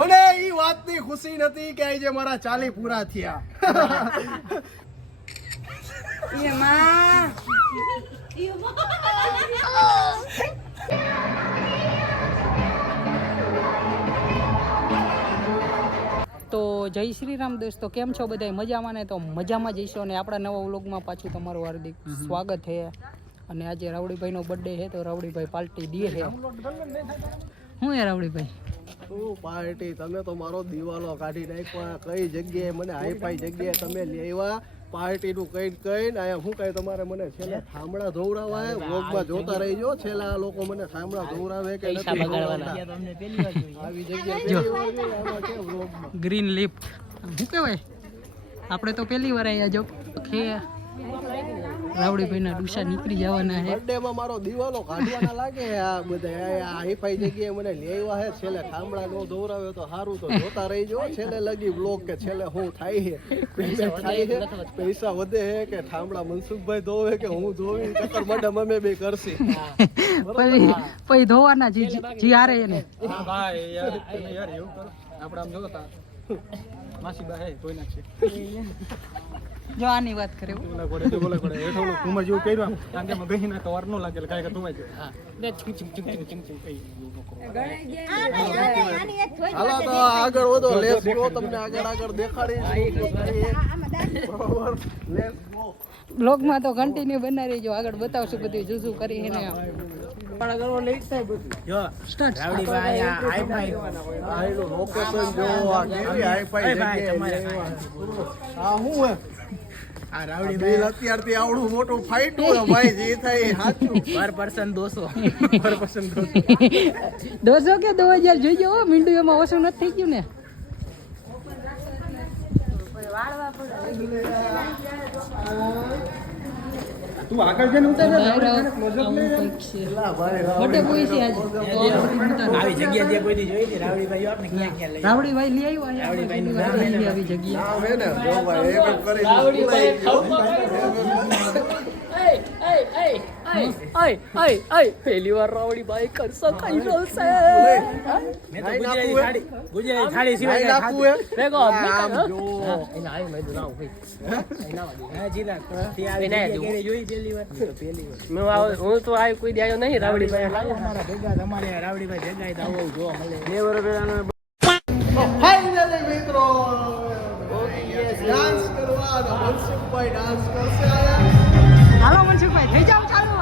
મને ઈ વાતની ખુશી નથી કે આજે મારા 40 પૂરા થયા. તો જય શ્રી રામ દોસ્તો, કેમ છો બધા? મજામાં ને? તો મજામાં જઈશો અને આપણા નવા વ્લોગમાં પાછું તમારું હાર્દિક સ્વાગત છે. અને આજે રાવડીભાઈનો બર્થડે છે તો રાવડીભાઈ પાર્ટી દે છે. હું એ રાવડીભાઈ શું પાર્ટી? તમે તો મારો દિવાલો કાઢી નાખ્યો. કઈ જગ્યાએ મને હાઈફાઈ જગ્યાએ તમે લેવા પાર્ટી નું કઈ આયા શું કઈ તમારે મને છેલ્લે થાંભળા ધોવડાવા વ્લોગમાં જોતા રહીજો. છેલ્લે આ લોકો મને થાંભળા ધોવડાવે કે નથી આવી જગ્યાએ ગ્રીન લીફ શું કહેવાય? આપણે તો પહેલી વાર આવ્યા જો કે રાવડીભાઈના ડુસા નીકળી જવાના છે. બર્થડે માં મારો દિવાલો કાઢવાના લાગે. આ બધા હાઈફાઈ જગ્યાએ મને લેવા છે. છેલ્લે થાંભળા નો દોરાવે તો સારું. તો જોતા રહીજો છેલ્લે લગી બ્લોગ કે છેલ્લે શું થાય છે. પૈસા વધે છે કે થાંભળા મનસુખભાઈ ધોવે કે હું ધોવી ચક્કર મેડમ અમે બે કરશી. પછી ધોવાના જી હારે એને ભાઈ યાર એવું કરો. આપણે આમ જોતા માસીબા હે ધોઈ નાખશે. જો આની વાત કરે બોલા પડે એઠો ઘુમા જેવું કર્યું કારણ કે મે ગઈ ના કવર નો લાગે કાઈ કે ધોવાય છે. હા દે ચિમ કઈ હાલો તો આગળ વધો. Let's go. તમને આગળ દેખાડી બરોબર. Let's go. બ્લોગમાં તો કન્ટિન્યુ બનાવી રહેજો. આગળ બતાવશું બધું જુજુ કરી ને અત્યારથી આવડું મોટું ફાઈટું ભાઈ જે થાય સાચું. પર પર્સન 200 કે 2000 જોઈ જાઓ. મીંડું એમાં ઓછું નથી થઈ ગયું ને. તું આગળ જઈને ઉતાર બર્થડે કોઈ છે આજે આવી જગ્યા જે કોઈ જોઈ હતી રાવડીભાઈ આપણે ક્યાં ક્યાં લઈ રાવડીભાઈ લઈ આવ્યા રાવડીભાઈ આવી જગ્યા. નામ હે ને જો ભાઈ એક કરી પહેલી વાર રાવડીભાઈ કરશો કઈ રોલશે. મેં તો ગુજરાતી થાળી સિવાય નાખવું હે ભેગો આમ જો એને આઈ મેં નાવ ભાઈ હા જીલા તે આવી જગ્યા જોઈ પહેલી વાર હું તો આ કોઈ દે આવ્યો નહીં રાવડીભાઈ. અમારા ભેગા તમારે રાવડીભાઈ ભેગા તો આવું જોવા મળે. 2 વર્ષ પહેલા ફાઇનલી મિત્રો ડાન્સ કરવા મનસુખભાઈ ડાન્સ કરશે આયા. હાલો મનસુખભાઈ થઈ જાવ ચાલુ.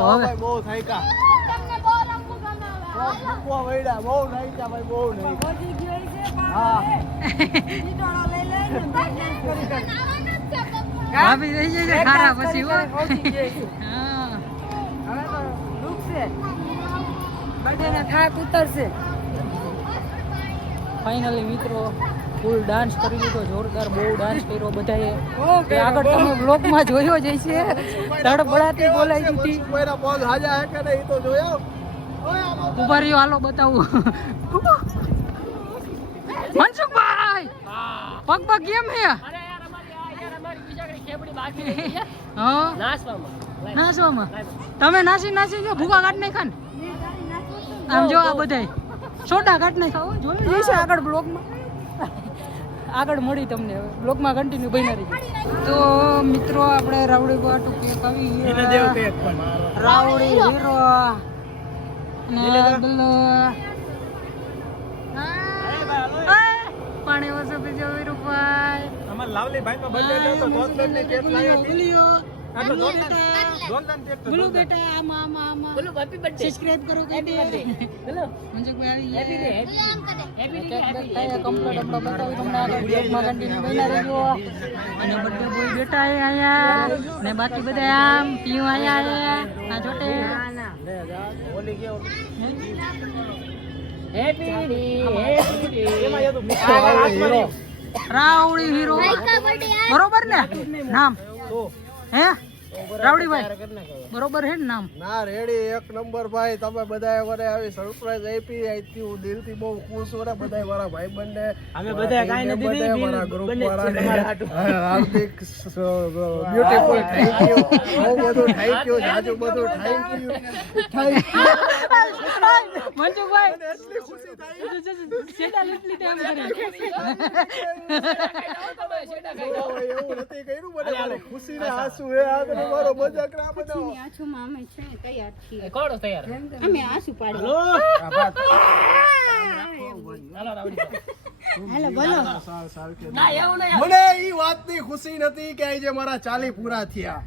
હાલો હવે ભાઈ બહુ થાક્યા. મૂકવા વળ્યા, બહુ થાક્યા ભાઈ, બહુ નહીં. હા ભાભી થઈ જાય છે ખારા પછી હો ફાઇનલી મિત્રો ફૂલ ડાન્સ કરી લીધો, જોરદાર બહુ ડાન્સ કર્યો બધાએ. આગળ તમે બ્લોગમાં જોયો જ હશે, તડબડાટી બોલાઈ દીધી. કોઈના પગ હાજા હે કે નહીં તો જોયો. ઉભા રહ્યો, હાલો બતાવું. મનસુખભાઈ પગ પગ કેમ હે? હા નાસવામાં તમે નાસી જો ભૂકા કાઢ નાખા ને આમ જો આ બધાય સોટા કાઢ નાખા જોયું જઈશે આગળ બ્લોગમાં. આગળ મળી તમને બ્લોગમાં કન્ટિન્યુ બન્યા રહીજો. તો મિત્રો આપણે રાવડી વાટુ કેક આવી રાવડી હીરો પાણી વર્ષે બીજો વીરુભાઈ અમાર લાવલી ભાઈ માં બર્થડે હતો તો ને કેક લાવ્યા હતી. આ તો જોરદાર કેક તો બોલો બેટા આમાં બોલો હેપી બર્થડે સબસ્ક્રાઇબ કરો કે બોલો Mansukhbhai happy day happy day complete આપણે બતાવી તમને આગળ બ્લોગમાં કન્ટિન્યુ બન્યા રહેજો. અને બર્થડે બોય બેટા હે આયા ને બાકી બધા આમ પીવ આયા આ જોટે ઓલી કે હેપી ડે એમાં યાદ રાવડી હીરો બરોબર ને નામ હે રાવડીભાઈ બરોબર હે ને નામ? ના રેડી એક નંબર ભાઈ. તમે બધાએ મને આવી સરપ્રાઈઝ આપી, અહીંથી હું દિલથી બહુ ખુશ છું ને. બધાય મારા ભાઈબંધને અમે બધા કાઈ નથી દીધી, મારા ગ્રુપ વાળાને હાર્દિક બ્યુટીફુલ થેન્ક યુ. બહુ બધું થેન્ક યુ, જાજુ બધું થેન્ક યુ. મનસુખભાઈ એટલી ખુશી થઈ. સેટા લીટલી ટાઈમ કરે એવું નથી કર્યું મને. મારી ખુશીને આંસુ હે આ તો મારો મજાક ના બનાવો. મને ઈ વાતની ખુશી નથી કે આજે મારા 40 પૂરા થયા.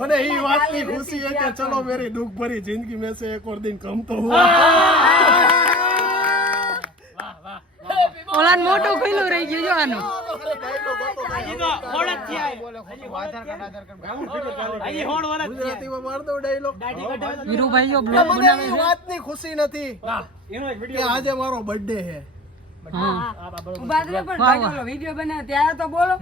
મને ઈ વાતની ખુશી છે કે ચલો મેરી દુઃખ ભરી જિંદગી में से एक और दिन कम तो हुआ. ઓલાન મોટું ખુલ્લું રહી ગયું જો આનું. ગુજરાતીમાં માર દો ડાયલોગ. વીરુભાઈ જો બ્લોગ બનાવે છે. વાતની ખુશી નથી કે આજે મારો બર્થડે છે. વિડિયો બનાવે ત્યારે તો બોલો.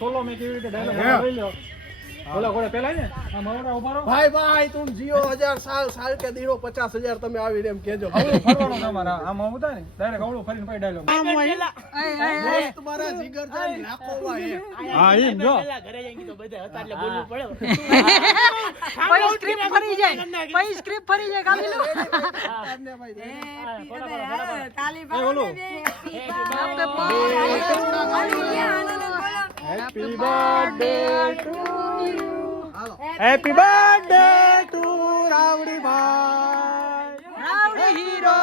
સોલો મેં કેવી રીતે ડાયલોગ લઈ લ્યો. બોલો કોડે પેલા ને આ માવડા ઉભારો ભાઈ ભાઈ તુમ જીઓ 1000 સાલ કે દીનો 50,000 તમે આવીને એમ કેજો. ફરવાનો તમારા આમ ઉતા ને ડાયરેક્ટ આવડું ફરીને પછી ડાયલોગ તમારા જીગર જાન નાખોવા હે. હા ઈ જો પછી સ્ક્રિપ્ટ ફરી જાય કામી લો. Happy birthday to happy birthday to rowdy bhai rowdy hero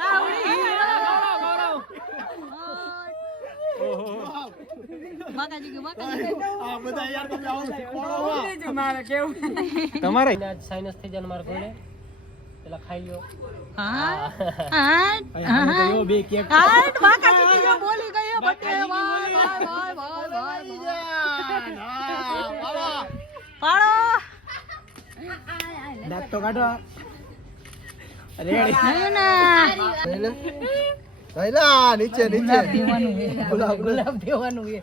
રાવડી hero માતાજી કે માતાજી આ બધા યાર તમે આવો શીખવાડો. મારે કેવું તમારે સાઇનસ થઈ જાય મારા ઘરે પેલા ખાઈ લ્યો. બે કેક માતાજી કે જો બોલી ગઈ બર્થડે વાય પાડો દાંત તો કાઢો નહીં ને પહેલા નીચે નીચે ગુલાબ દેવાનું છે.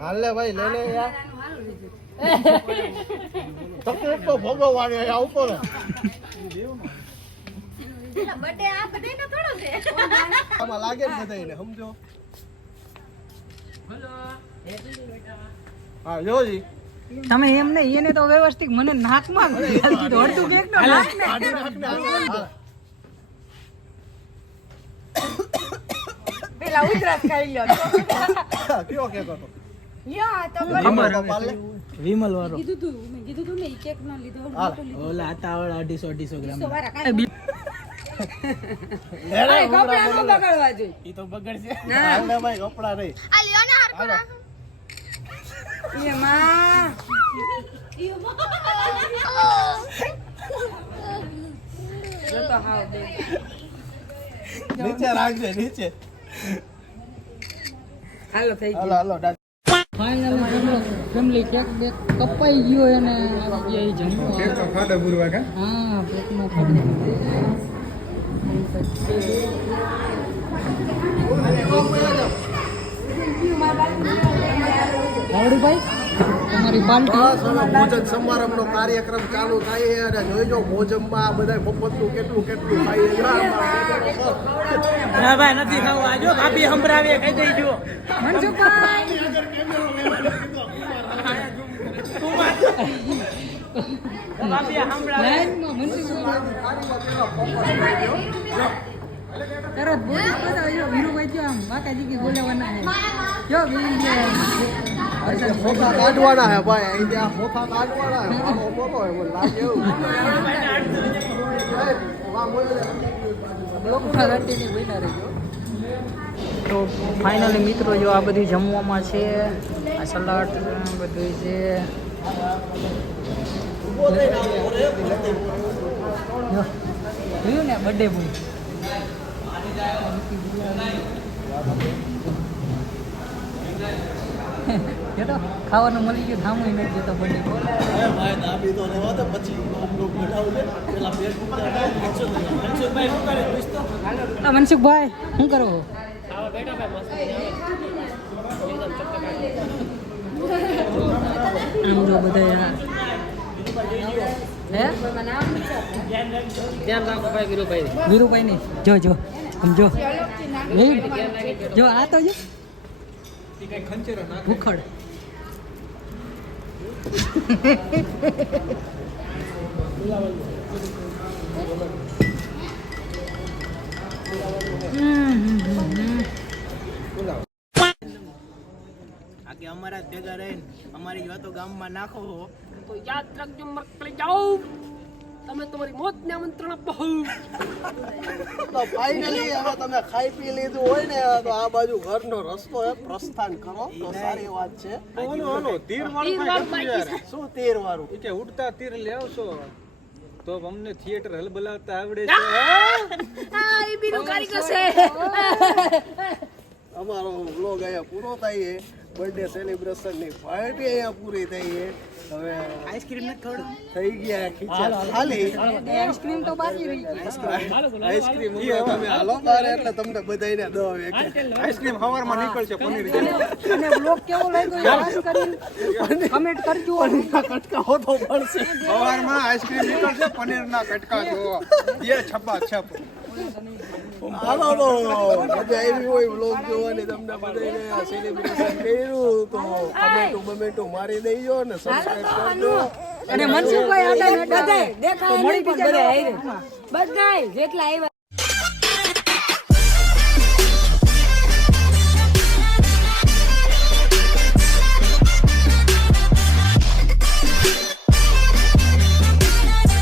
હાલ લે ભાઈ લે લે યાર. તકલીફ તો ભોગવવાની આ ઉપર. આમાં લાગે ને બધાયને સમજો. હા જોજી તમે એમ નહીં એને તો વ્યવસ્થિત મને નાકમાં દોડતું કેક નો નાક ને પેલા ઉધરસ કરી લ્યો કયો કેક હતો? યા તો ખબર પાલે વિમલ વાળો ઓલા આટાવાળા 250 ગ્રામ ઈ તો બગડશે હાલને ભાઈ કપડા નહીં હાલો. નીચે રાખજે નીચે. હાલો હાલો ફાઇનલી ફેમિલી કેક બેક કપાઈ ગયો અને આવી ગયા જમવા. ખાડા ગુરવા કા હા પેટનો ખાડો. રાવડીભાઈ તમારી પાર્ટી બસ હવે ભોજન સમારંભનો કાર્યક્રમ ચાલુ થાય છે અને જોઈજો ભોજનમાં બધા મફતનું કેટલું કેટલું થાય છે. ના ભાઈ નથી ખાવું આજો ભાભી સંભળાવે કહી દેજો મનસુખભાઈ ભાભી સંભળાવે લાઈનમાં મનસુખભાઈ તરત બોલી બતાવજો વીરુભાઈ જો આમ માતાજી કી બોલાવાના હે જો ફોટા કાઢવાના હે ભાઈ અહીં ત્યાં ફોટા કાઢવાના હે મોટો હે મને લાગે એવું. તો ફાઇનલી મિત્રો જો આ બધી જમવામાં છે આ સલાડ બધું છે જોયું ને બર્થડે બોય જોતો ખાવાનું મળી ગયું થામું નથી જોતો બર્થડે બોય ભાઈ દાબી તો રહેવા દે પછી અમુક બનાવજે પેલા પેટ મનસુખભાઈ શું કરો આમ જો બધા હે વીરુભાઈ ની જો જો આમ જો જો આ તો જો ભૂખડ આગે અમારા ભેગા રહીને અમારી વાતો ગામમાં નાખો હો તો યાદ રાખજો મરકળી જાઓ તમે તમારી મોતને આમંત્રણ આપો. તો ફાઇનલી હવે તમે ખાઈ પી લીધું હોય ને તો આ બાજુ ઘરનો રસ્તો એ પ્રસ્થાન કરો તો સારી વાત છે. તીર વાળું શું તીર વાળું કે ઉડતા તીર લેવશો તો અમને થિયેટર હલબલાવતા આવડે આ ઈ બીનું કારીગર છે. અમારો વ્લોગ અહીંયા પૂરો થાય છે. બર્થડે સેલિબ્રેશનની પાર્ટી અહીંયા પૂરી થઈ છે. હવે આઈસ્ક્રીમ નથી ખવડાવ થઈ ગયા ખીચા ખાલી આઈસ્ક્રીમ તો બાકી રહી ગઈ આઈસ્ક્રીમ તમે હાલો બાર એટલે તમને બધાને દો એક આઈસ્ક્રીમ હવારમાં નીકળશે પનીર અને બ્લોગ કેવો લાગ્યો એ ખાસ કરીને કમેન્ટ કરજો કટકા હોતો પડશે. હવારમાં આઈસ્ક્રીમ નીકળશે પનીરના કટકા જો એ છપા છપ હાલો તો મજા આવી હોય વ્લોગ જોવાની તમને બધાને આ સેલિબ્રેશન કર્યું તો કમેન્ટો મારી દેજો ને સબસ્ક્રાઇબ કરજો. અને મનસુખભાઈ આટા બધાય દેખાય નહીં બીજા બધાય જેટલા આવ્યા